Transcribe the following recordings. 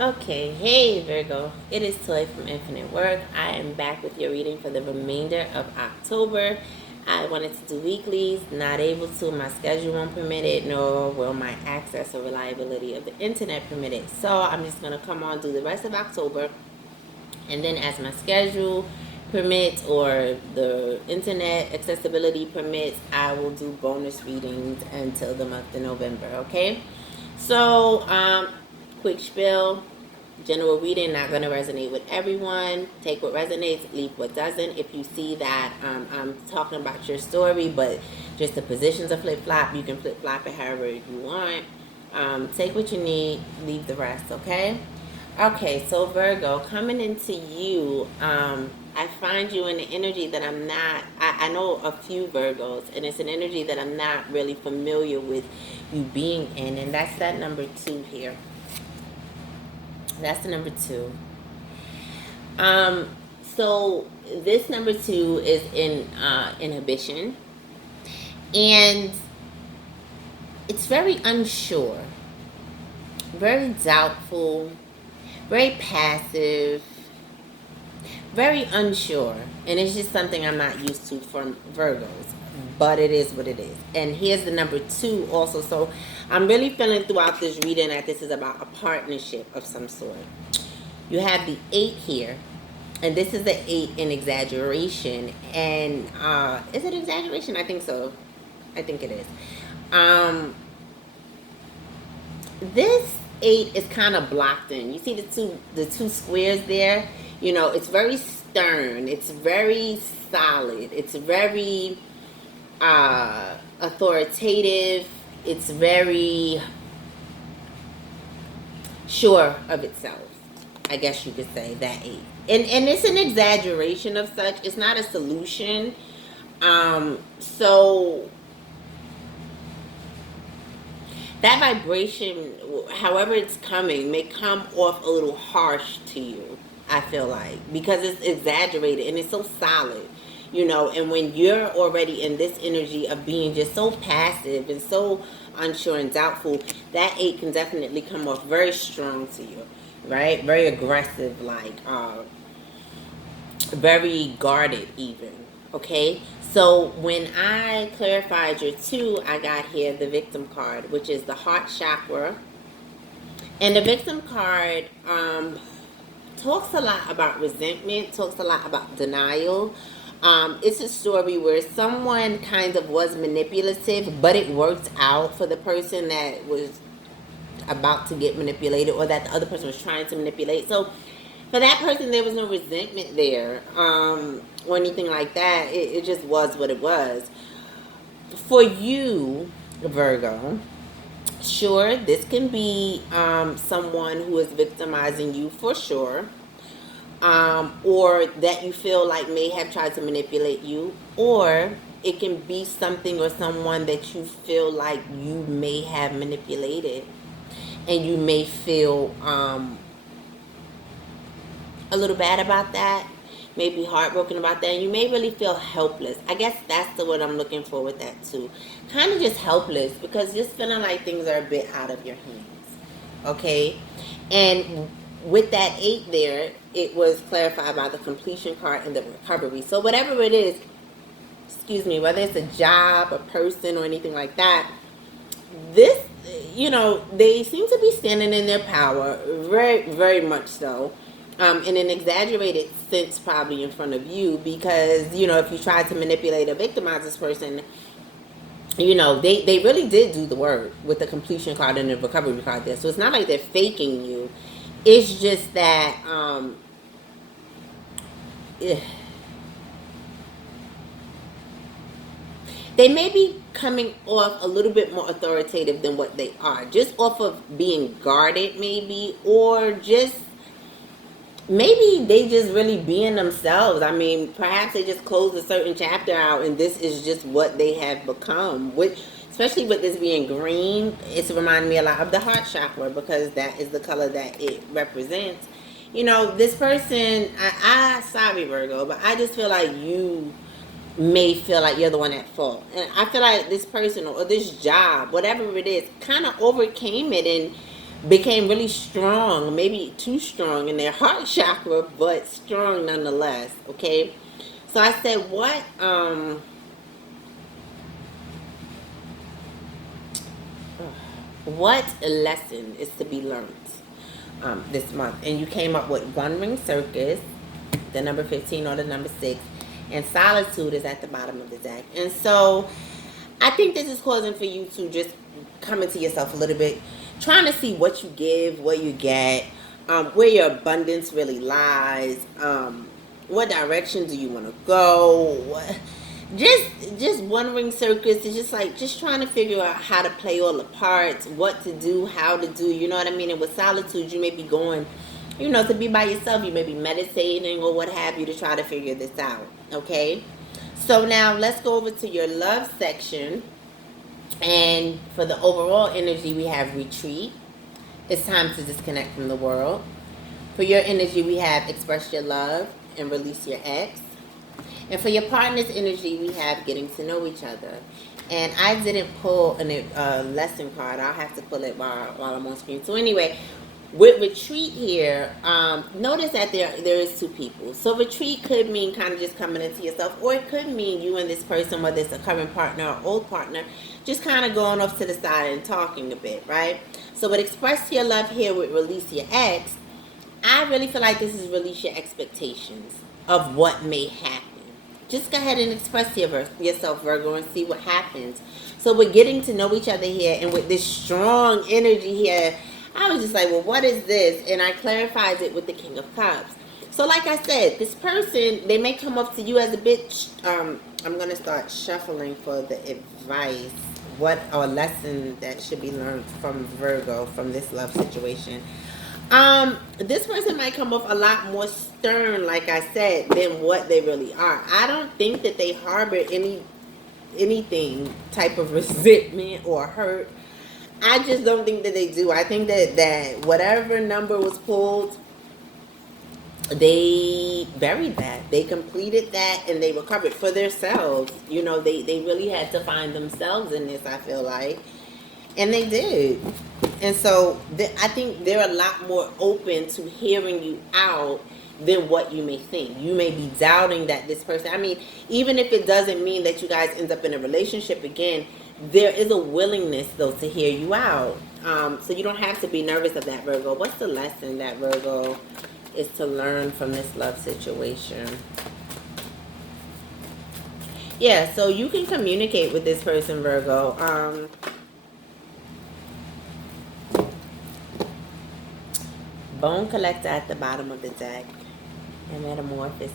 Okay, hey Virgo, it is Toy from Infinite Work. I am back with your reading for the remainder of October. I wanted to do weeklies, not able to. My schedule won't permit it, nor will my access or reliability of the internet permit it. So I'm just going to come on, do the rest of October, and then as my schedule permits or the internet accessibility permits, I will do bonus readings until the month of November, okay? So, quick spiel. General reading, not going to resonate with everyone. Take what resonates, leave what doesn't. If you see that I'm talking about your story, but just the positions are flip-flop, you can flip-flop it however you want. Take what you need, leave the rest, okay? Okay, so Virgo, coming into you, I find you in the energy that I'm not, I know a few Virgos, and it's an energy that I'm not really familiar with you being in, and that's that number 2 here. That's the number 2. So this number 2 is in inhibition, and it's very unsure, very doubtful, very passive, very unsure, and it's just something I'm not used to from Virgos, but it is what it is. And here's the number 2 also. So I'm really feeling throughout this reading that this is about a partnership of some sort. You have the 8 here, and this is the 8 in exaggeration. And is it exaggeration? I think so. I think it is. This 8 is kind of blocked in. You see the two squares there? You know, it's very stern. It's very solid. It's very authoritative. It's very sure of itself, I guess you could say, that 8. And it's an exaggeration of such. It's not a solution. So that vibration, however it's coming, may come off a little harsh to you, I feel like, because it's exaggerated and it's so solid, you know. And when you're already in this energy of being just so passive and so unsure and doubtful, that 8 can definitely come off very strong to you, right? Very aggressive, like very guarded even, okay? So when I clarified your 2, I got here the victim card, which is the heart chakra. And the victim card talks a lot about resentment, talks a lot about denial. It's a story where someone kind of was manipulative, but it worked out for the person that was about to get manipulated, or that the other person was trying to manipulate. So for that person, there was no resentment there, or anything like that. It just was what it was. For you, Virgo, sure, this can be someone who is victimizing you for sure, or that you feel like may have tried to manipulate you, or it can be something or someone that you feel like you may have manipulated, and you may feel a little bad about that, maybe heartbroken about that, and you may really feel helpless. I guess that's the word I'm looking for with that too. Kind of just helpless, because just feeling like things are a bit out of your hands. Okay? And with that 8 there, it was clarified by the completion card and the recovery. So whatever it is, excuse me, whether it's a job, a person, or anything like that, this, you know, they seem to be standing in their power, very, very much so. In an exaggerated sense, probably in front of you, because, you know, if you tried to manipulate or victimize this person, you know, they really did do the work with the completion card and the recovery card there. So it's not like they're faking you. It's just that they may be coming off a little bit more authoritative than what they are, just off of being guarded maybe, or just maybe they just really being themselves. I mean, perhaps they just closed a certain chapter out and this is just what they have become. Especially with this being green, it's reminding me a lot of the heart chakra, because that is the color that it represents. You know, this person, sorry Virgo, but I just feel like you may feel like you're the one at fault. And I feel like this person or this job, whatever it is, kind of overcame it and became really strong, maybe too strong in their heart chakra, but strong nonetheless. Okay, so I said, what lesson is to be learned this month? And you came up with one ring circus, the number 15 or the number 6, and solitude is at the bottom of the deck. And so I think this is causing for you to just come into yourself a little bit, trying to see what you give, what you get, where your abundance really lies, what direction do you want to go. Just one ring circus is just like just trying to figure out how to play all the parts, what to do, how to do, you know what I mean? And with solitude, you may be going, to be by yourself. You may be meditating or what have you to try to figure this out, okay? So now let's go over to your love section. And for the overall energy, we have retreat. It's time to disconnect from the world. For your energy, we have express your love and release your ex. And for your partner's energy, we have getting to know each other. And I didn't pull a lesson card. I'll have to pull it while I'm on screen. So anyway, with retreat here, notice that there is two people. So retreat could mean kind of just coming into yourself, or it could mean you and this person, whether it's a current partner or old partner, just kind of going off to the side and talking a bit, right? So with express your love here with release your ex, I really feel like this is release your expectations of what may happen. Just go ahead and express yourself, Virgo, and see what happens. So we're getting to know each other here, and with this strong energy here, I was just like, well, what is this? And I clarified it with the King of Cups. So like I said, this person, they may come up to you as a bit, I'm going to start shuffling for the advice, what or lesson that should be learned from Virgo, from this love situation. This person might come off a lot more stern, like I said, than what they really are. I don't think that they harbor anything type of resentment or hurt. I just don't think that they do. I think that whatever number was pulled, they buried that. They completed that and they recovered for themselves. They really had to find themselves in this, I feel like. And they did. And so I think they're a lot more open to hearing you out than what you may think. You may be doubting that this person, even if it doesn't mean that you guys end up in a relationship again, there is a willingness, though, to hear you out. So you don't have to be nervous of that, Virgo. What's the lesson that Virgo is to learn from this love situation? Yeah, so you can communicate with this person, Virgo. Bone collector at the bottom of the deck. And metamorphosis.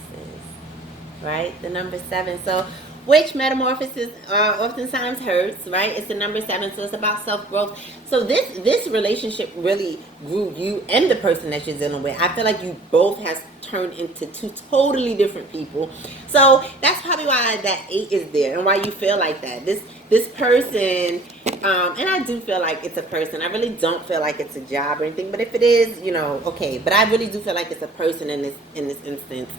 Right? The number 7. So which metamorphosis oftentimes hurts, right? It's the number 7, so it's about self-growth. So this relationship really grew you and the person that you're dealing with. I feel like you both has turned into two totally different people. So that's probably why that 8 is there and why you feel like that. This person, and I do feel like it's a person. I really don't feel like it's a job or anything, but if it is, okay. But I really do feel like it's a person in this instance.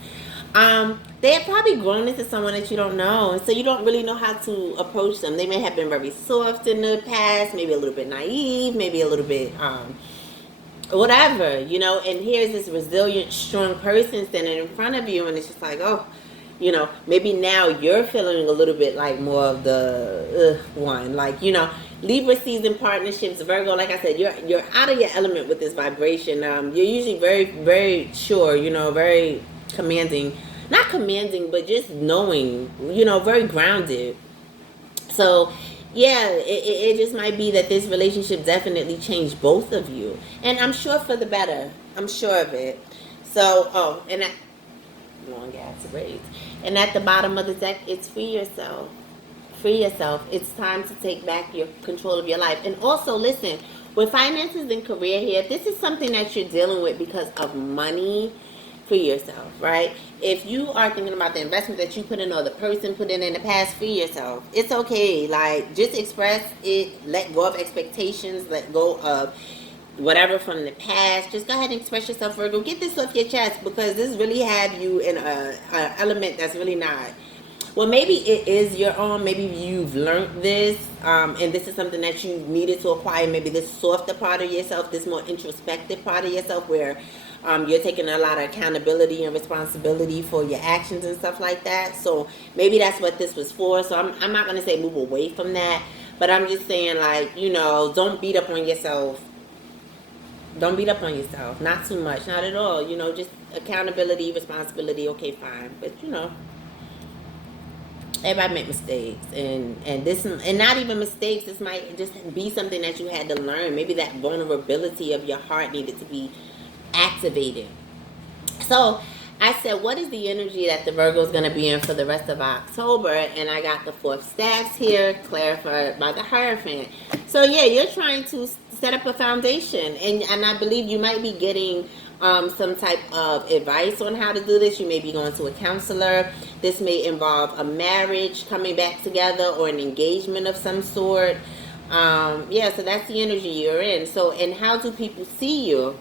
They have probably grown into someone that you don't know, and so you don't really know how to approach them. They may have been very soft in the past, maybe a little bit naive, maybe a little bit whatever, and here's this resilient, strong person standing in front of you, and it's just like, oh, maybe now you're feeling a little bit like more of the one, like, Libra season partnerships, Virgo, like I said, you're out of your element with this vibration. You're usually very, very sure, very commanding, not commanding, but just knowing, very grounded. So yeah, it just might be that this relationship definitely changed both of you, and I'm sure for the better. I'm sure of it. So and that long gas raise, and at the bottom of the deck, it's free yourself. Free yourself. It's time to take back your control of your life. And also, listen, with finances and career here, this is something that you're dealing with because of money. Free yourself, right? If you are thinking about the investment that you put in or the person put in the past, free yourself. It's okay. Like, just express it. Let go of expectations. Let go of whatever from the past. Just go ahead and express yourself, Virgo. Get this off your chest, because this really have you in a element that's really not Well, maybe it is your own. Maybe you've learned this, and this is something that you needed to acquire. Maybe this softer part of yourself, this more introspective part of yourself, where you're taking a lot of accountability and responsibility for your actions and stuff like that. So maybe that's what this was for. So I'm not going to say move away from that, but I'm just saying, like, you know, don't beat up on yourself. Don't beat up on yourself. Not too much. Not at all. You know, just accountability, responsibility. Okay, fine. But, you know, everybody make mistakes, and this, and not even mistakes, this might just be something that you had to learn. Maybe that vulnerability of your heart needed to be activated. So I said, what is the energy that the Virgo is going to be in for the rest of October? And I got the 4 staffs here, clarified by the Hierophant. So yeah, you're trying to set up a foundation, and I believe you might be getting some type of advice on how to do this. You may be going to a counselor. This may involve a marriage coming back together, or an engagement of some sort. Yeah, so that's the energy you're in. So, and how do people see you?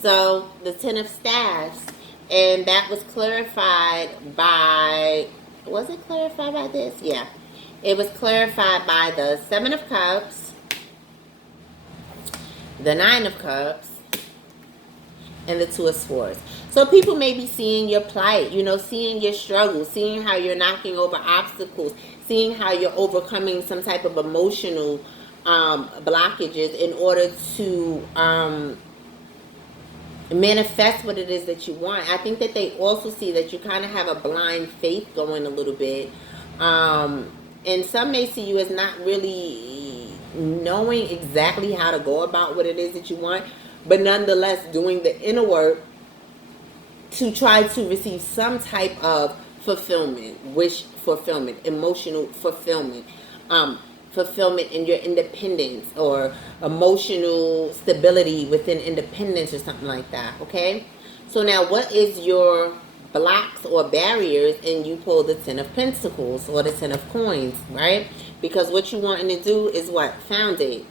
So the 10 of staffs, and that was clarified by, was it clarified by this? Yeah, it was clarified by the 7 of cups, the 9 of cups, and the 2 of swords. So people may be seeing your plight, you know, seeing your struggle, seeing how you're knocking over obstacles, seeing how you're overcoming some type of emotional blockages in order to manifest what it is that you want. I think that they also see that you kind of have a blind faith going a little bit. And some may see you as not really knowing exactly how to go about what it is that you want, but nonetheless doing the inner work to try to receive some type of fulfillment, wish fulfillment, emotional fulfillment, fulfillment in your independence, or emotional stability within independence, or something like that. Okay, so now what is your blocks or barriers? And you pull the 10 of Pentacles or the 10 of Coins, right? Because what you wanting to do is what? Foundate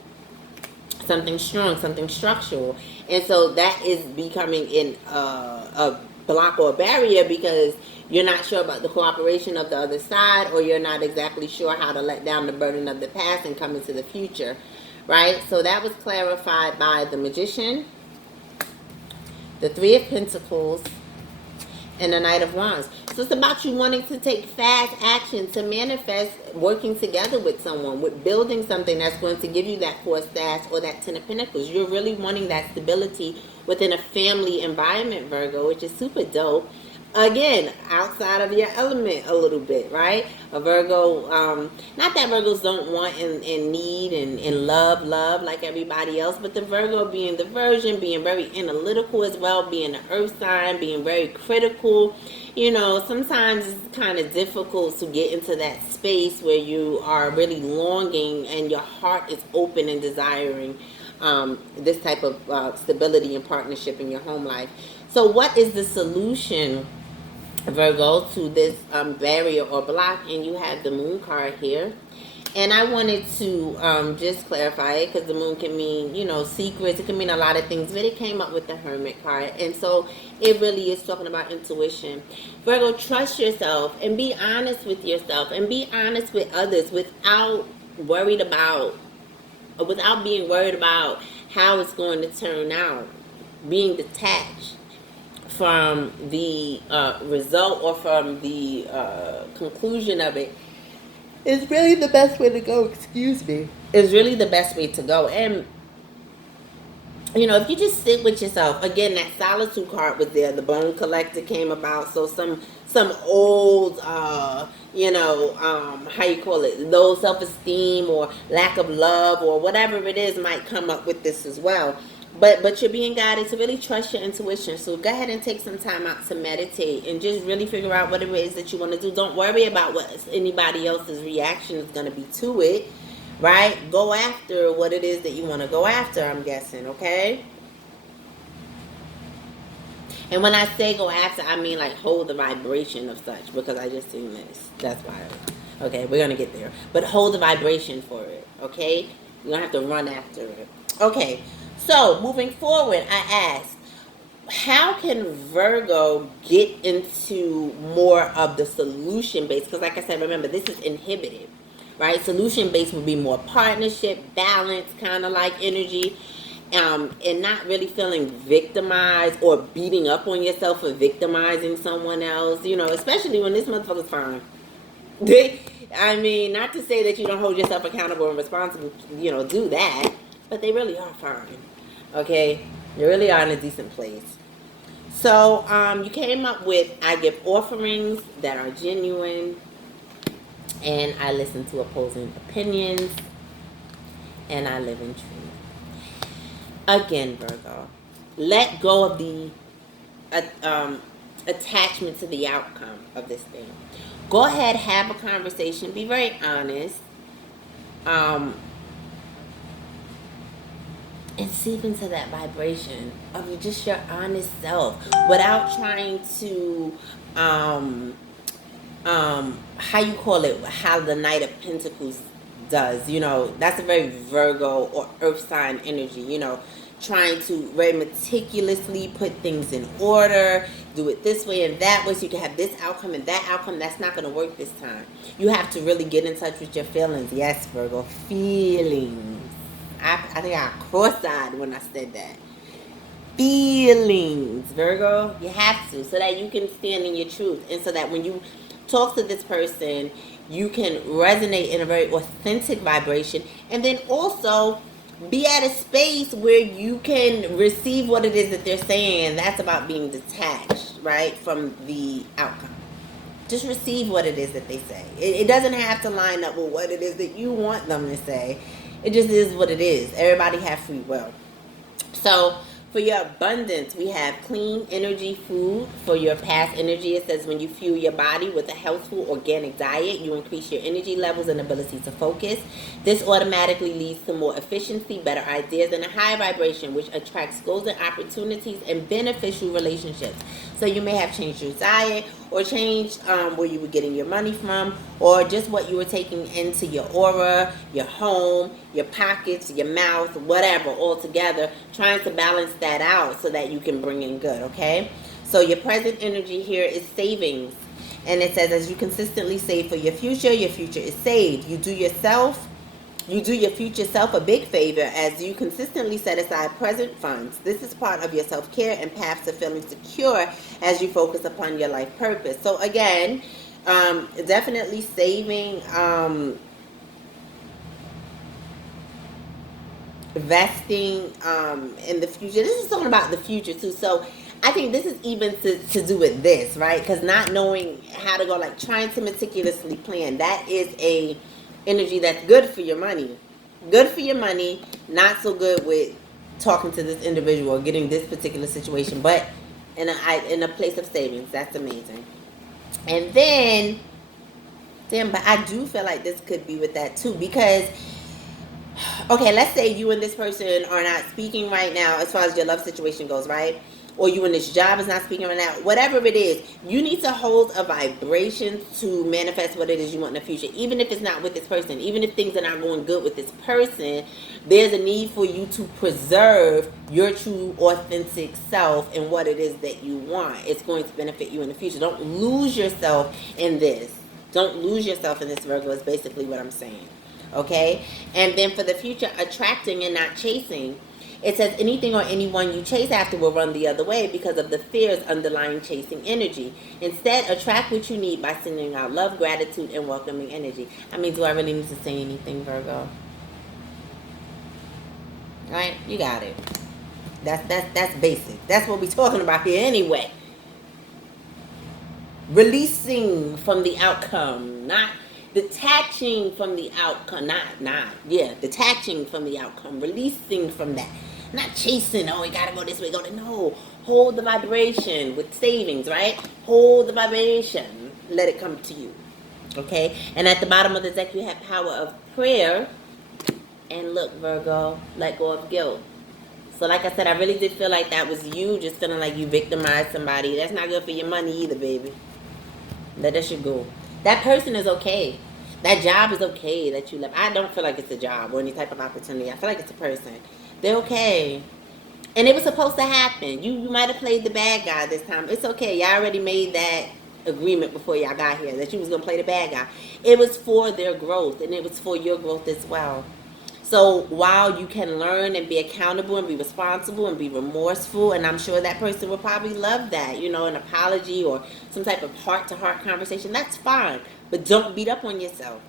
something strong, something structural. And so that is becoming in a block or a barrier, because you're not sure about the cooperation of the other side, or you're not exactly sure how to let down the burden of the past and come into the future, right? So that was clarified by the Magician, the 3 of Pentacles, and the Knight of Wands. So it's about you wanting to take fast action to manifest working together with someone, with building something that's going to give you that 4 staffs or that 10 of Pentacles. You're really wanting that stability within a family environment, Virgo, which is super dope. Again, outside of your element a little bit, right? A Virgo, not that Virgos don't want and need and love like everybody else, but the Virgo being the Virgin, being very analytical as well, being the earth sign, being very critical. You know, sometimes it's kind of difficult to get into that space where you are really longing and your heart is open and desiring this type of stability and partnership in your home life. So what is the solution, Virgo, to this barrier or block? And you have the Moon card here, and I wanted to just clarify it, because the Moon can mean, you know, secrets. It can mean a lot of things, but it came up with the Hermit card, and so it really is talking about intuition. Virgo, trust yourself and be honest with yourself and be honest with others without being worried about how it's going to turn out. Being detached from the result or from the conclusion of it is really the best way to go. Excuse me. Is really the best way to go. And you know, if you just sit with yourself, again, that Solitude card was there. The Bone Collector came about. So some old, you know, how you call it, low self-esteem or lack of love or whatever it is might come up with this as well. But you're being guided to really trust your intuition. So go ahead and take some time out to meditate and just really figure out what it is that you want to do. Don't worry about what anybody else's reaction is going to be to it, right? Go after what it is that you want to go after, I'm guessing, okay? And when I say go after, I mean like hold the vibration of such, because I just seen this. That's why. Okay, we're going to get there. But hold the vibration for it, okay? You don't have to run after it. Okay. So, moving forward, I asked, how can Virgo get into more of the solution based? Because, like I said, remember, this is inhibited, right? Solution based would be more partnership, balance, kind of like energy, and not really feeling victimized or beating up on yourself for victimizing someone else, you know, especially when this motherfucker's fine. I mean, not to say that you don't hold yourself accountable and responsible, you know, do that, but they really are fine. Okay? You really are in a decent place. So, you came up with I give offerings that are genuine, and I listen to opposing opinions, and I live in truth. Again, Virgo, let go of the attachment to the outcome of this thing. Go ahead, have a conversation, be very honest, and seep into that vibration of just your honest self without trying to how you call it, how the Knight of Pentacles does, you know, that's a very Virgo or earth sign energy, you know, trying to very meticulously put things in order, do it this way and that way so you can have this outcome and that outcome. That's not going to work this time. You have to really get in touch with your feelings. Yes, Virgo, feelings. I think I cross-eyed when I said that. Feelings, Virgo. You have to, so that you can stand in your truth, and so that when you talk to this person, you can resonate in a very authentic vibration, and then also be at a space where you can receive what it is that they're saying, and that's about being detached, right, from the outcome. Just receive what it is that they say. It doesn't have to line up with what it is that you want them to say. It just is what it is. Everybody has free will. So, for your abundance, we have clean energy food. For your past energy, it says when you fuel your body with a healthful organic diet, you increase your energy levels and ability to focus. This automatically leads to more efficiency, better ideas, and a high vibration, which attracts golden opportunities and beneficial relationships. So you may have changed your diet, or changed where you were getting your money from, or just what you were taking into your aura, your home, your pockets, your mouth, whatever, all together, trying to balance that out so that you can bring in good, okay? So your present energy here is savings. And it says, as you consistently save for your future is saved. You do your future self a big favor as you consistently set aside present funds. This is part of your self-care and path to feeling secure as you focus upon your life purpose. So again, definitely saving, investing in the future. This is talking about the future too. So I think this is even to do with this, right? Because not knowing how to go, like trying to meticulously plan, that is a energy that's good for your money. Good for your money, not so good with talking to this individual or getting this particular situation, but in a place of savings. That's amazing. And then, damn, but I do feel like this could be with that too, because okay, let's say you and this person are not speaking right now as far as your love situation goes, right? Or you and this job is not speaking right now. Whatever it is, you need to hold a vibration to manifest what it is you want in the future. Even if it's not with this person, even if things are not going good with this person, there's a need for you to preserve your true authentic self and what it is that you want. It's going to benefit you in the future. Don't lose yourself in this. Don't lose yourself in this, Virgo, is basically what I'm saying. Okay? And then for the future, attracting and not chasing. It says anything or anyone you chase after will run the other way because of the fears underlying chasing energy. Instead, attract what you need by sending out love, gratitude, and welcoming energy. I mean, do I really need to say anything, Virgo? Right? You got it. That's basic. That's what we're talking about here anyway. Releasing from the outcome, not detaching from the outcome, detaching from the outcome, releasing from that, not chasing, oh, we gotta go this way, no, hold the vibration with savings, right? Hold the vibration, let it come to you, okay? And at the bottom of the deck, you have power of prayer, and look, Virgo, let go of guilt. So like I said, I really did feel like that was you just feeling like you victimized somebody. That's not good for your money either, baby. Let that shit go. That person is okay. That job is okay that you left. I don't feel like it's a job or any type of opportunity. I feel like it's a person. They're okay. And it was supposed to happen. You might have played the bad guy this time. It's okay. Y'all already made that agreement before y'all got here that you was going to play the bad guy. It was for their growth, and it was for your growth as well. So while you can learn and be accountable and be responsible and be remorseful, and I'm sure that person will probably love that, you know, an apology or some type of heart-to-heart conversation, that's fine. But don't beat up on yourself.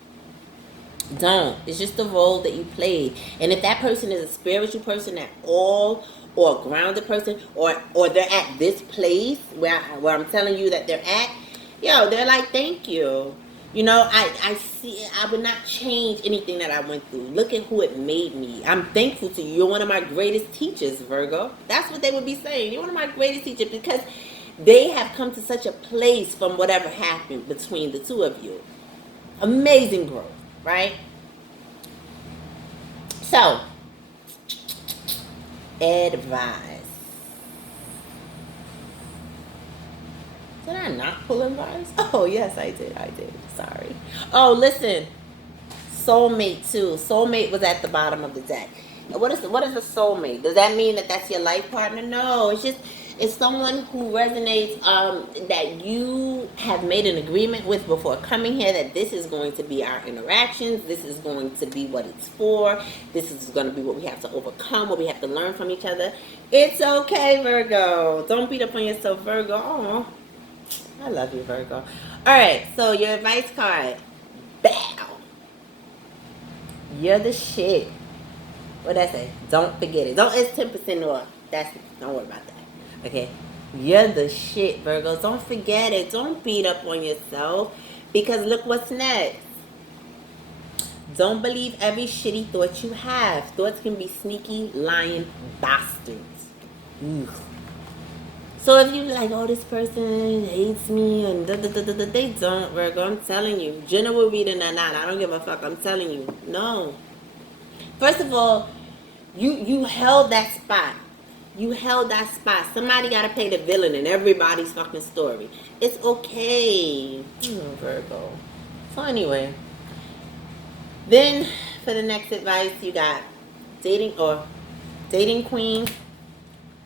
Don't. It's just the role that you played. And if that person is a spiritual person at all, or a grounded person, or they're at this place where I'm telling you that they're at, yo, they're like, thank you. You know, I see, I would not change anything that I went through. Look at who it made me. I'm thankful to you. You're one of my greatest teachers, Virgo. That's what they would be saying. You're one of my greatest teachers, because they have come to such a place from whatever happened between the two of you. Amazing growth, right? So, advice. Did I not pull advice? Oh, yes, I did. Sorry. Oh, listen. Soulmate, too. Soulmate was at the bottom of the deck. What is a soulmate? Does that mean that that's your life partner? No, it's someone who resonates, that you have made an agreement with before coming here, that this is going to be our interactions, this is going to be what it's for, this is going to be what we have to overcome, what we have to learn from each other. It's okay, Virgo. Don't beat up on yourself, Virgo. Oh, I love you, Virgo. All right, so your advice card. Bow. You're the shit. What did I say? Don't forget it. It's 10% off. Don't worry about that. Okay, you're the shit, Virgos. Don't forget it. Don't beat up on yourself, because look what's next. Don't believe every shitty thought you have. Thoughts can be sneaky, lying bastards. Ugh. So if you like, oh, this person hates me, and they don't, Virgo. I'm telling you, general reading or not, I don't give a fuck. I'm telling you, no. First of all, you held that spot. You held that spot. Somebody got to play the villain in everybody's fucking story. It's okay. Virgo. So anyway. Then, for the next advice, you got dating queen,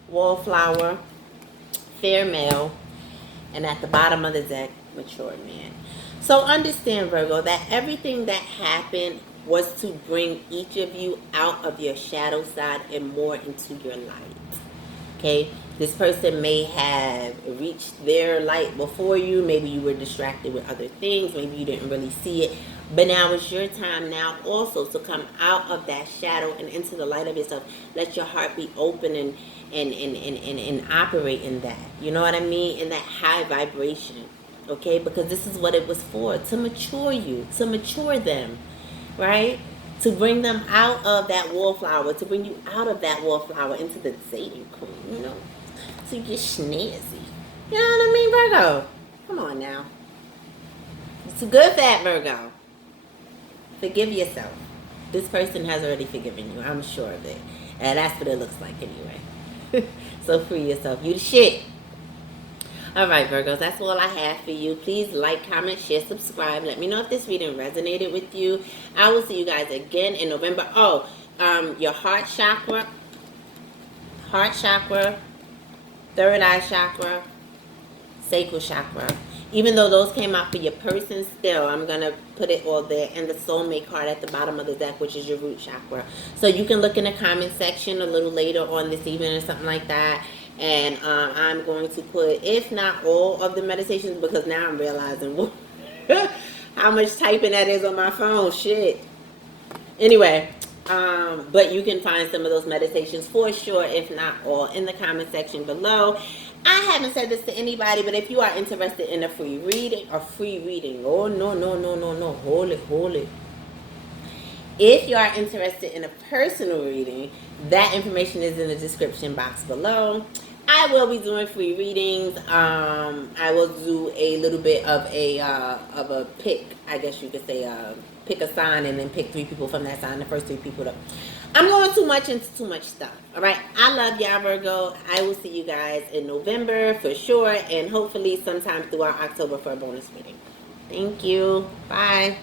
wallflower, fair male, and at the bottom of the deck, mature man. So understand, Virgo, that everything that happened was to bring each of you out of your shadow side and more into your light. Okay, this person may have reached their light before you. Maybe you were distracted with other things. Maybe you didn't really see it. But now it's your time now also to come out of that shadow and into the light of yourself. Let your heart be open and operate in that. You know what I mean? In that high vibration. Okay, because this is what it was for. To mature you. To mature them. Right? To bring them out of that wallflower, to bring you out of that wallflower into the dating queen, you know, to get snazzy. You know what I mean, Virgo? Come on now. It's a good fat Virgo. Forgive yourself. This person has already forgiven you. I'm sure of it. And that's what it looks like anyway. So free yourself. You the shit. All right, Virgos, that's all I have for you. Please like, comment, share, subscribe. Let me know if this reading resonated with you. I will see you guys again in November. Oh, your heart chakra, third eye chakra, sacral chakra. Even though those came out for your person, still, I'm going to put it all there. And the soulmate card at the bottom of the deck, which is your root chakra. So you can look in the comment section a little later on this evening or something like that. And I'm going to put, if not all of the meditations, because now I'm realizing how much typing that is on my phone. Shit. Anyway, but you can find some of those meditations for sure, if not all, in the comment section below. I haven't said this to anybody, but if you are interested in a free reading, oh, no, hold it. If you are interested in a personal reading, that information is in the description box below. I will be doing free readings. I will do a little bit of a pick, I guess you could say, pick a sign and then pick 3 people from that sign. The first 3 people to... I'm going too much into too much stuff. All right. I love y'all, Virgo. I will see you guys in November for sure, and hopefully sometime throughout October for a bonus reading. Thank you. Bye.